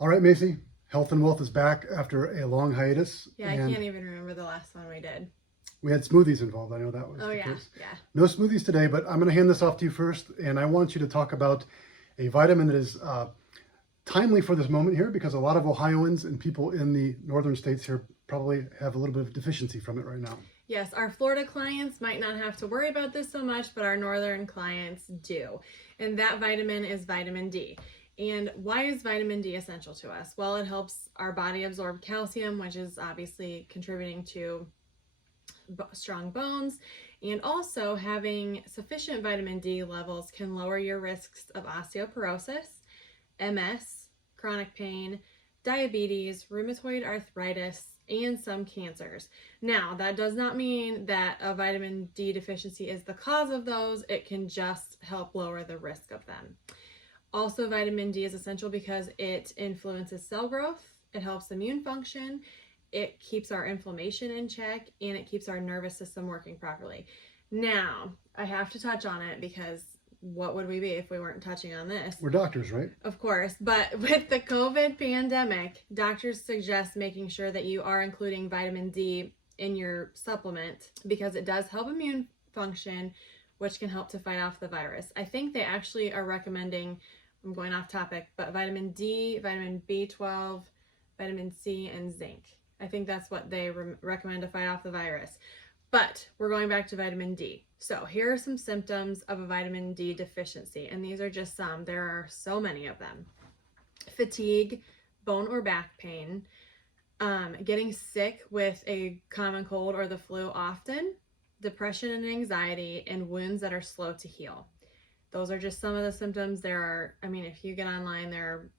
All right, Macy, Health and Wealth is back after a long hiatus. Yeah, I can't even remember the last one we did. We had smoothies involved. I know that was Oh, the yeah, case. yeah. No smoothies today, but I'm going to hand this off to you first, and I want you to talk about a vitamin that is timely for this moment here because a lot of Ohioans and people in the northern states here probably have a little bit of deficiency from it right now. Yes, our Florida clients might not have to worry about this so much, but our northern clients do. And that vitamin is vitamin D. And why is vitamin D essential to us? Well, it helps our body absorb calcium, which is obviously contributing to strong bones. And also having sufficient vitamin D levels can lower your risks of osteoporosis, MS, chronic pain, diabetes, rheumatoid arthritis, and some cancers. Now, that does not mean that a vitamin D deficiency is the cause of those. It can just help lower the risk of them. Also, vitamin D is essential because it influences cell growth, it helps immune function, it keeps our inflammation in check, and it keeps our nervous system working properly. Now, I have to touch on it because what would we be if we weren't touching on this? We're doctors, right? Of course, but with the COVID pandemic, doctors suggest making sure that you are including vitamin D in your supplement because it does help immune function, which can help to fight off the virus. I think they actually are recommending, I'm going off topic, but vitamin D, vitamin B12, vitamin C, and zinc. I think that's what they recommend to fight off the virus. But we're going back to vitamin D. So here are some symptoms of a vitamin D deficiency, and these are just some. There are so many of them. Fatigue, bone or back pain, getting sick with a common cold or the flu often, depression and anxiety, and wounds that are slow to heal. Those are just some of the symptoms. There are, if you get online, there are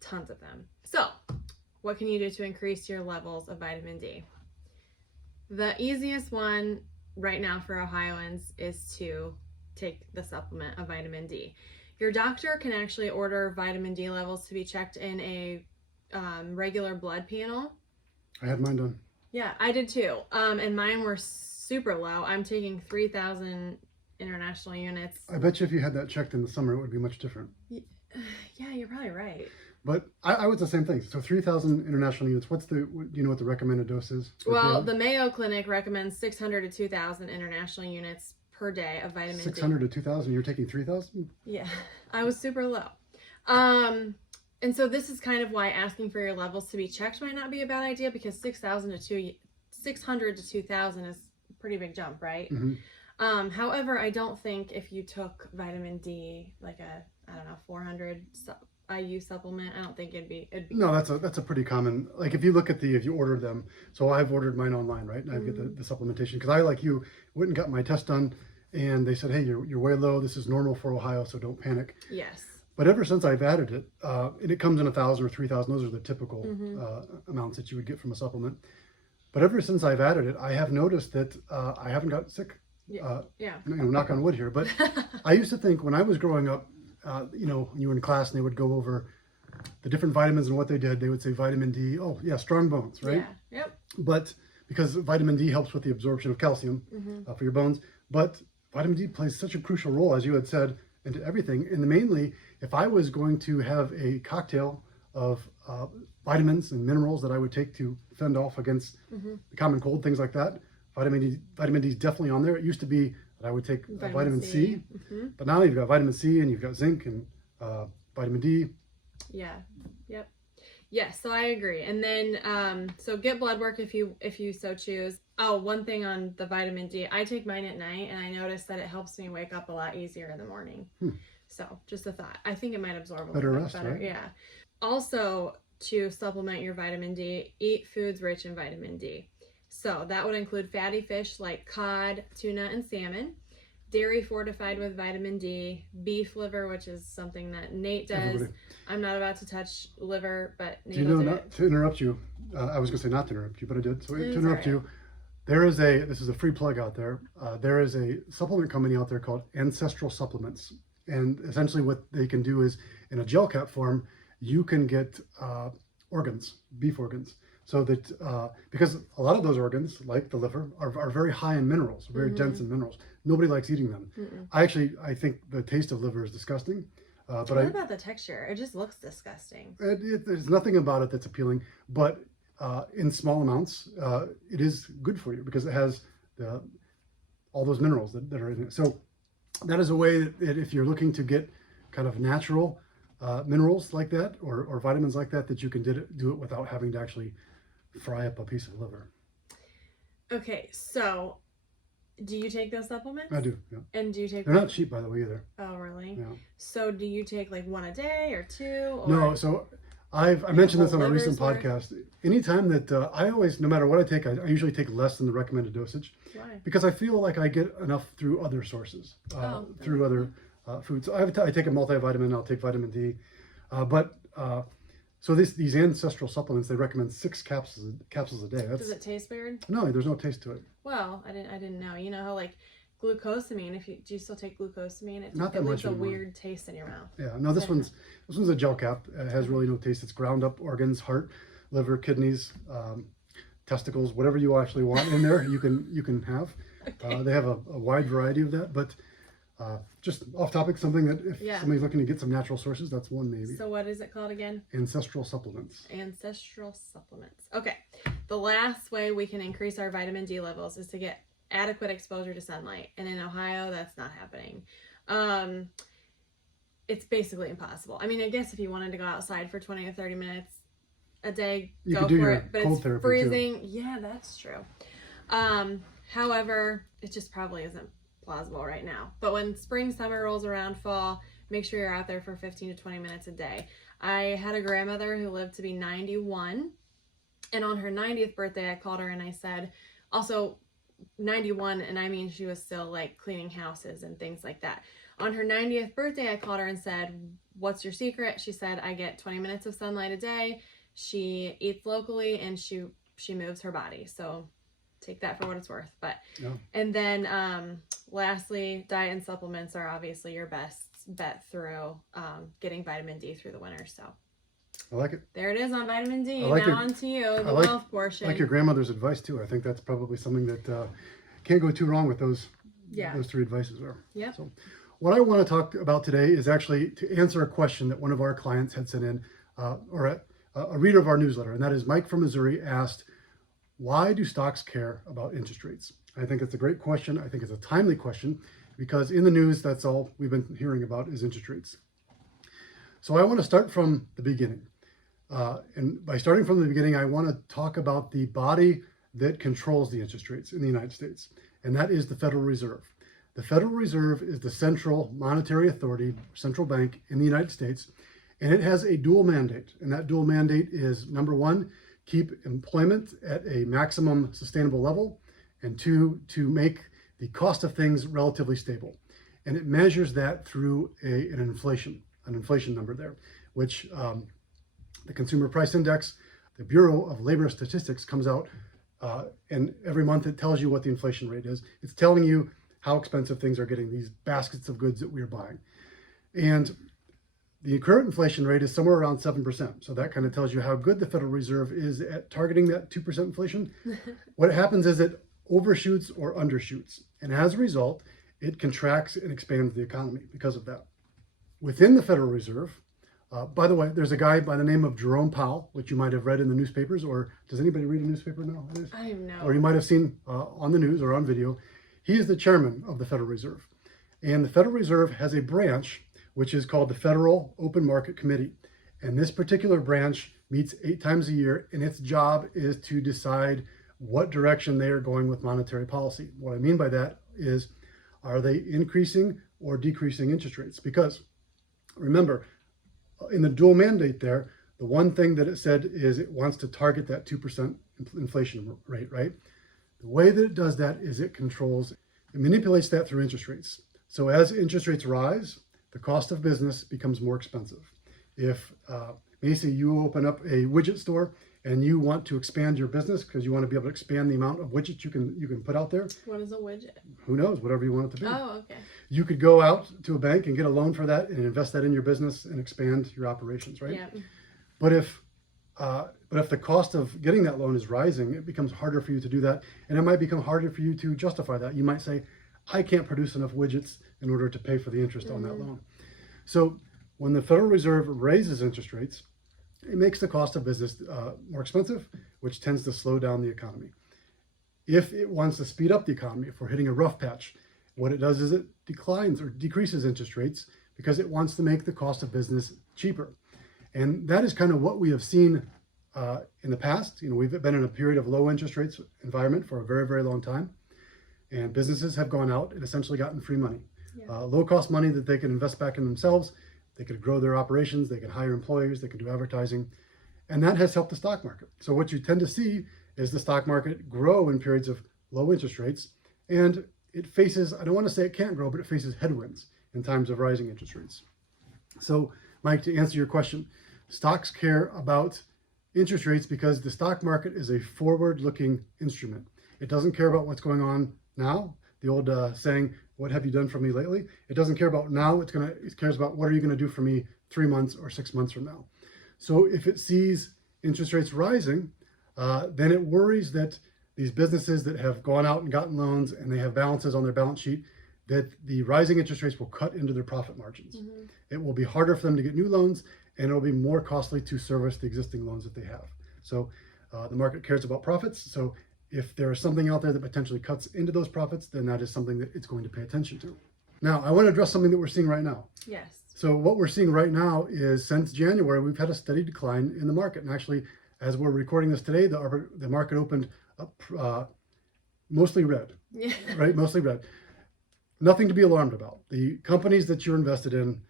tons of them. So what can you do to increase your levels of vitamin D? The easiest one right now for Ohioans is to take the supplement of vitamin D. Your doctor can actually order vitamin D levels to be checked in a regular blood panel. I had mine done. Yeah, I did too. And mine were super low. I'm taking 3,000 international units. I bet you if you had that checked in the summer, it would be much different. Yeah, you're probably right. But I was the same thing. So 3,000 international units. Do you know what the recommended dose is? Well, the Mayo Clinic recommends 600 to 2,000 international units per day of vitamin 600 D. to 2,000. You're taking 3,000? Yeah, I was super low. And so this is kind of why asking for your levels to be checked might not be a bad idea because 600 to 2,000 is a pretty big jump, right? Mm-hmm. However, I don't think if you took vitamin D, like 400 IU supplement, I don't think it'd be. No, that's a pretty common, like if you look at if you order them, so I've ordered mine online, right? And I get the supplementation because I, like you, went and got my test done and they said, hey, you're way low. This is normal for Ohio, so don't panic. Yes. But ever since I've added it, and it comes in 1,000 or 3,000, those are the typical amounts that you would get from a supplement. But ever since I've added it, I have noticed that I haven't gotten sick. Yeah. Knock on wood here. But I used to think when I was growing up, when you were in class and they would go over the different vitamins and what they did, they would say vitamin D, oh yeah, strong bones, right? Yeah, yep. But because vitamin D helps with the absorption of calcium for your bones, but vitamin D plays such a crucial role, as you had said, into everything. And mainly, if I was going to have a cocktail of vitamins and minerals that I would take to fend off against the common cold, things like that, vitamin D is definitely on there. It used to be that I would take vitamin C. But now you've got vitamin C and you've got zinc and vitamin D. Yeah. Yep. Yes, so I agree. And then so get blood work if you so choose. Oh, one thing on the vitamin D, I take mine at night and I notice that it helps me wake up a lot easier in the morning. So just a thought. I think it might absorb a little bit better. Right? Yeah. Also, to supplement your vitamin D, eat foods rich in vitamin D. So that would include fatty fish like cod, tuna, and salmon, dairy fortified with vitamin D, beef liver, which is something that Nate does. Everybody. I'm not about to touch liver, but Nate Do you know, will do not to interrupt you, I was going to say not to interrupt you, but I did. So to interrupt you, this is a free plug out there. There is a supplement company out there called Ancestral Supplements. And essentially what they can do is, in a gel cap form, you can get organs, beef organs. So that, because a lot of those organs, like the liver, are very high in minerals, very dense in minerals. Nobody likes eating them. I think the taste of liver is disgusting. But What about the texture? It just looks disgusting. there's nothing about it that's appealing, but in small amounts, it is good for you because it has all those minerals that are in it. So that is a way that if you're looking to get kind of natural minerals like that or vitamins like that, that you can do it without having to actually fry up a piece of liver. Okay, so do you take those supplements? I do, yeah. And do you take They're not cheap, by the way, either. Oh, really? Yeah. So do you take like one a day or two? Or No, so I mentioned this on a whole recent liver's podcast. Anytime that I always, no matter what I take, I usually take less than the recommended dosage Why? because I feel like I get enough through other sources, through other foods. I take a multivitamin. I'll take vitamin D, so these ancestral supplements, they recommend 6 capsules a day. Does it taste weird? No, there's no taste to it. Well, I didn't know. You know how like glucosamine, do you still take glucosamine? It Not that leaves much a anymore. weird taste in your mouth. Yeah, no, this one's a gel cap. It has really no taste. It's ground up organs, heart, liver, kidneys, testicles, whatever you actually want in there, you can have. Okay. They have a wide variety of that, but just off topic, something that if somebody's looking to get some natural sources, that's one maybe. So what is it called again? Ancestral supplements. Ancestral supplements. Okay. The last way we can increase our vitamin D levels is to get adequate exposure to sunlight. And in Ohio, that's not happening. It's basically impossible. I mean, I guess if you wanted to go outside for 20 or 30 minutes a day, You go could do for your it. But cold it's therapy, too. freezing. Yeah, that's true. However, it just probably isn't plausible right now. But when spring, summer rolls around, fall, make sure you're out there for 15 to 20 minutes a day. I had a grandmother who lived to be 91, and on her 90th birthday, I called her and I said, also 91, and I mean she was still like cleaning houses and things like that. On her 90th birthday, I called her and said, what's your secret? She said, I get 20 minutes of sunlight a day. She eats locally and she moves her body. So take that for what it's worth. But Yeah. And then lastly, diet and supplements are obviously your best bet through getting vitamin D through the winter. So I like it. there it is on vitamin D. I like now your- on to you, the I like- wealth portion. I like your grandmother's advice too. I think that's probably something that can't go too wrong with those 3 advices there. Yeah. So what I want to talk about today is actually to answer a question that one of our clients had sent in, or a reader of our newsletter, and that is Mike from Missouri asked, why do stocks care about interest rates? I think it's a great question. I think it's a timely question because in the news, that's all we've been hearing about is interest rates. So I want to start from the beginning. And by starting from the beginning, I want to talk about the body that controls the interest rates in the United States, and that is the Federal Reserve. The Federal Reserve is the central monetary authority, central bank in the United States, and it has a dual mandate. And that dual mandate is, number 1, keep employment at a maximum sustainable level, and 2, to make the cost of things relatively stable. And it measures that through an inflation number there, which the Consumer Price Index, the Bureau of Labor Statistics comes out, and every month it tells you what the inflation rate is. It's telling you how expensive things are getting, these baskets of goods that we're buying. And the current inflation rate is somewhere around 7%. So that kind of tells you how good the Federal Reserve is at targeting that 2% inflation. What happens is it overshoots or undershoots. And as a result, it contracts and expands the economy because of that. Within the Federal Reserve, by the way, there's a guy by the name of Jerome Powell, which you might have read in the newspapers, or does anybody read a newspaper nowadays? I don't know. Or you might have seen on the news or on video. He is the chairman of the Federal Reserve. And the Federal Reserve has a branch which is called the Federal Open Market Committee. And this particular branch meets 8 times a year, and its job is to decide what direction they are going with monetary policy. What I mean by that is, are they increasing or decreasing interest rates? Because remember, in the dual mandate there, the one thing that it said is it wants to target that 2% inflation rate, right? The way that it does that is it manipulates that through interest rates. So as interest rates rise, the cost of business becomes more expensive. If, Macy, you open up a widget store and you want to expand your business because you want to be able to expand the amount of widgets you can put out there. What is a widget? Who knows, whatever you want it to be. Oh, okay. You could go out to a bank and get a loan for that and invest that in your business and expand your operations, right? Yeah. But if the cost of getting that loan is rising, it becomes harder for you to do that, and it might become harder for you to justify that. You might say, I can't produce enough widgets in order to pay for the interest on that loan. So when the Federal Reserve raises interest rates, it makes the cost of business more expensive, which tends to slow down the economy. If it wants to speed up the economy, if we're hitting a rough patch, what it does is it declines or decreases interest rates because it wants to make the cost of business cheaper. And that is kind of what we have seen in the past. We've been in a period of low interest rates environment for a very, very long time. And businesses have gone out and essentially gotten free money. Yeah. Low cost money that they can invest back in themselves. They could grow their operations. They can hire employees. They can do advertising. And that has helped the stock market. So what you tend to see is the stock market grow in periods of low interest rates. And it faces, I don't want to say it can't grow, but it faces headwinds in times of rising interest rates. So Mike, to answer your question, stocks care about interest rates because the stock market is a forward-looking instrument. It doesn't care about what's going on now. The old saying, what have you done for me lately? It doesn't care about now. It cares about what are you going to do for me 3 months or 6 months from now. So if it sees interest rates rising, then it worries that these businesses that have gone out and gotten loans and they have balances on their balance sheet, that the rising interest rates will cut into their profit margins. Mm-hmm. It will be harder for them to get new loans, and it will be more costly to service the existing loans that they have. So the market cares about profits. So if there is something out there that potentially cuts into those profits, then that is something that it's going to pay attention to. Now, I want to address something that we're seeing right now. Yes. So what we're seeing right now is since January, we've had a steady decline in the market. And actually, as we're recording this today, the market opened up mostly red, Yeah. right? Mostly red. Nothing to be alarmed about. The companies that you're invested in,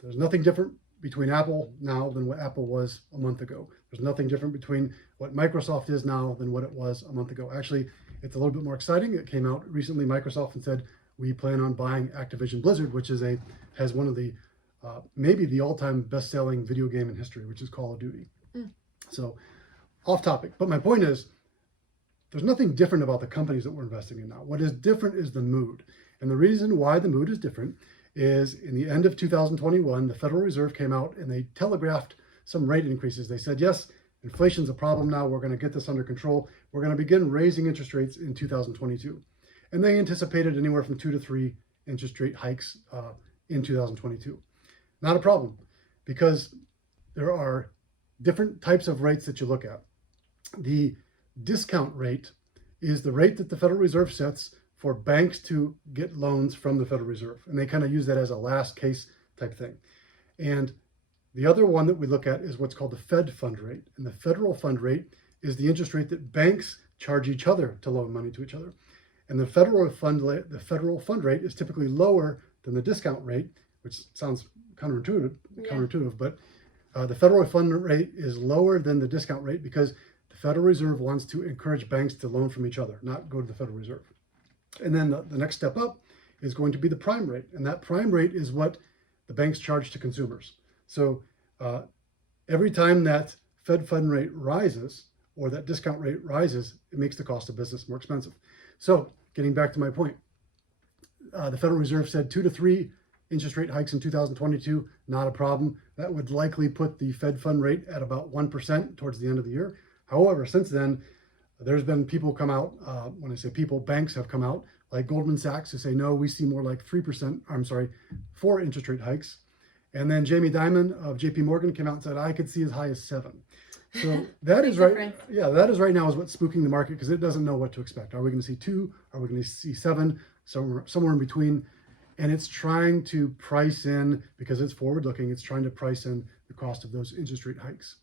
there's nothing different between Apple now than what Apple was a month ago. There's nothing different between what Microsoft is now than what it was a month ago. Actually, it's a little bit more exciting. It came out recently, Microsoft, and said, we plan on buying Activision Blizzard, which has one of the, maybe the all-time best-selling video game in history, which is Call of Duty. Mm. So, off topic. But my point is, there's nothing different about the companies that we're investing in now. What is different is the mood. And the reason why the mood is different is in the end of 2021, the Federal Reserve came out and they telegraphed some rate increases. They said, yes, inflation's a problem now. We're going to get this under control. We're going to begin raising interest rates in 2022. And they anticipated anywhere from 2 to 3 interest rate hikes in 2022. Not a problem, because there are different types of rates that you look at. The discount rate is the rate that the Federal Reserve sets for banks to get loans from the Federal Reserve. And they kind of use that as a last case type thing. And the other one that we look at is what's called the Fed fund rate. And the federal fund rate is the interest rate that banks charge each other to loan money to each other. And the federal fund rate is typically lower than the discount rate, which sounds counterintuitive, but the federal fund rate is lower than the discount rate because the Federal Reserve wants to encourage banks to loan from each other, not go to the Federal Reserve. And then the next step up is going to be the prime rate. And that prime rate is what the banks charge to consumers. So every time that Fed fund rate rises or that discount rate rises, it makes the cost of business more expensive. So getting back to my point, the Federal Reserve said 2 to 3 interest rate hikes in 2022, not a problem. That would likely put the Fed fund rate at about 1% towards the end of the year. However, since then, there's been people come out, when I say people, banks have come out, like Goldman Sachs, who say, no, we see more like 4 interest rate hikes. And then Jamie Dimon of JP Morgan came out and said, I could see as high as 7. So that is right. Yeah, that is right now is what's spooking the market because it doesn't know what to expect. Are we going to see 2? Are we going to see 7? Somewhere in between. And it's trying to price in, because it's forward looking, it's trying to price in the cost of those interest rate hikes.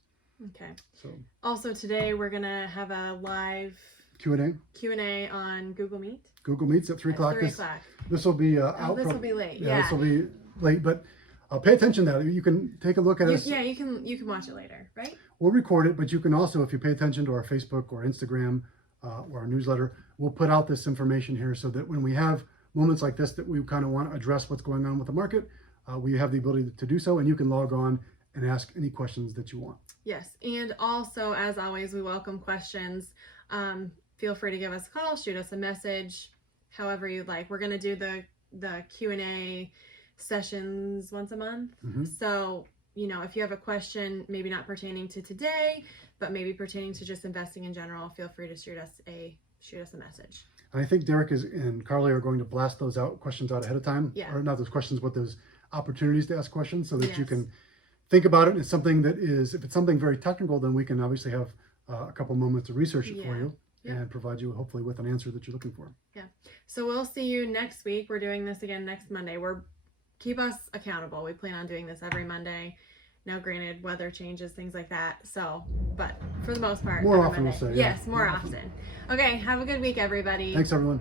Okay. So also today we're going to have a live Q&A on Google Meet. Google Meets at 3 o'clock. 3 o'clock. This will be out. This will be late. Yeah, this will be late, but pay attention to that. You can take a look at us. Yeah, you can watch it later, right? We'll record it, but you can also, if you pay attention to our Facebook or Instagram or our newsletter, we'll put out this information here so that when we have moments like this that we kind of want to address what's going on with the market, we have the ability to do so, and you can log on and ask any questions that you want. Yes, and also, as always, we welcome questions. Feel free to give us a call, shoot us a message, however you'd like. We're going to do the Q&A sessions once a month. Mm-hmm. So, if you have a question, maybe not pertaining to today, but maybe pertaining to just investing in general, feel free to shoot us a message. I think Derek and Carly are going to blast those questions out ahead of time. Yeah. Or not those questions, but those opportunities to ask questions so that you Yes. can think about it. It's something that is, if it's something very technical, then we can obviously have a couple moments to research it for Yeah. you Yep. and provide you hopefully with an answer that you're looking for. So we'll see you next week. We're doing this again next Monday. Keep us accountable. We plan on doing this every Monday. Now, granted, weather changes, things like that. So, but for the most part, More every often, we'll Monday. say, yeah. Yes, more often. Okay, have a good week, everybody. Thanks, everyone.